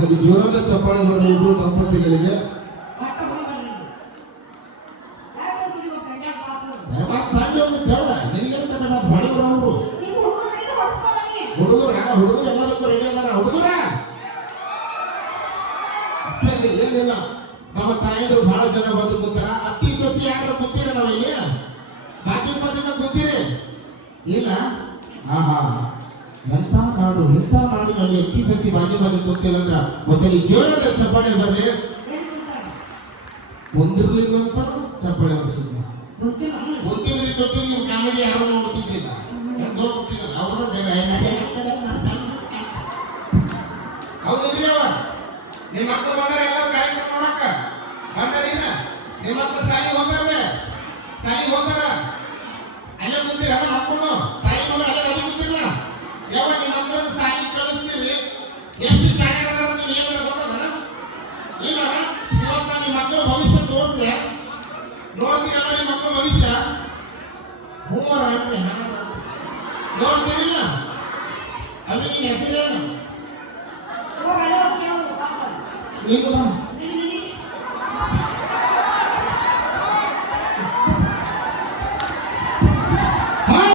ಒಂದ್ಸಲಿ ಜೋರಾದ ಚಪ್ಪಾಳೆ ಬರಲಿ ಇಬ್ರು ದಂಪತಿಗಳಿಗೆ. ಹುಡುಗರು ಎಲ್ಲದಕ್ಕೂ ರೆಡಿ ಅದಾರ. ಹುಡುಗರ ಏನಿಲ್ಲ, ನಮ್ಮ ತಾಯಿದ್ರು ಬಹಳ ಜನ ಬಂದು ಕೂತಾರ. ಅತ್ತಿ ಸೊಪ್ಪಿ ಯಾರು ಕೂತೀರ ನಾವ್ ಇಲ್ಲಿ ಬಾಕಿ ಕೂತೀರಿ ಇಲ್ಲ? ಎಂತ ನಾಡು ಎಂತ ನಾಡಿನಲ್ಲಿ ಅಕ್ಕಿ ಸಸಿ ಬಾಜಿ ಕೂತಿಲ್ಲ ಅಂದ್ರ ಒಂದ್ಸಲಿ ಜೋರಾದ ಚಪ್ಪಾಳೆ ಬರ್ರಿ. ಒಂದಿರ್ಲಿಕ್ಕಂತ ಚಪ್ಪಾಳೆ ಬರ್ಸಿದ್ನ ಗೊತ್ತಿದ್ರಿ ನೀವು ಕಾಮಿಡಿ ಯಾರು ನೋಡ್ತಿದ್ದಿಲ್ಲ ಹೌದಿಲ್ರಿ? ಅವ ನಿಮ್ಮ ಮಕ್ಕಳು ಬಂದಾರ ಎಲ್ಲ ಕಾರ್ಯಕ್ರಮ ನೋಡಕ್ಕ ಬಂದಾರಿಲ್ಲ? ನಿಮ್ಮ ಮಕ್ಕಳು ಶಾಲೆಗೆ ಹೋಗ್ತಾರ ಅಲ್ಲೇ ಕೂತೀರ ಮಕ್ಕಳು ತಾಯಿ ಮಗಳು ಅಲ್ಲೇ ರಜೆ ಕೂತಿಲ್ಲ. ಯಾವ ನಿಮ್ಮ ಮಕ್ಕಳು ಶಾಲೆಗೆ ಕಳಿಸ್ತೀರಿ? ಎಷ್ಟು ಶಾಲೆ ನೀವು ಏನು ಗೊತ್ತದ ಇಲ್ಲ? ಇವತ್ತು ನಿಮ್ಮ ಮಕ್ಕಳು ಭವಿಷ್ಯ ನೋಡ್ತೀರಲ್ಲ ನಿಮ್ಮ ಮಕ್ಕಳು ಭವಿಷ್ಯ ನೋಡ್ತೀರಿಲ್ಲ? ಅಲ್ಲಿ ನಿನ್ನ ಹೆಸರೇನು?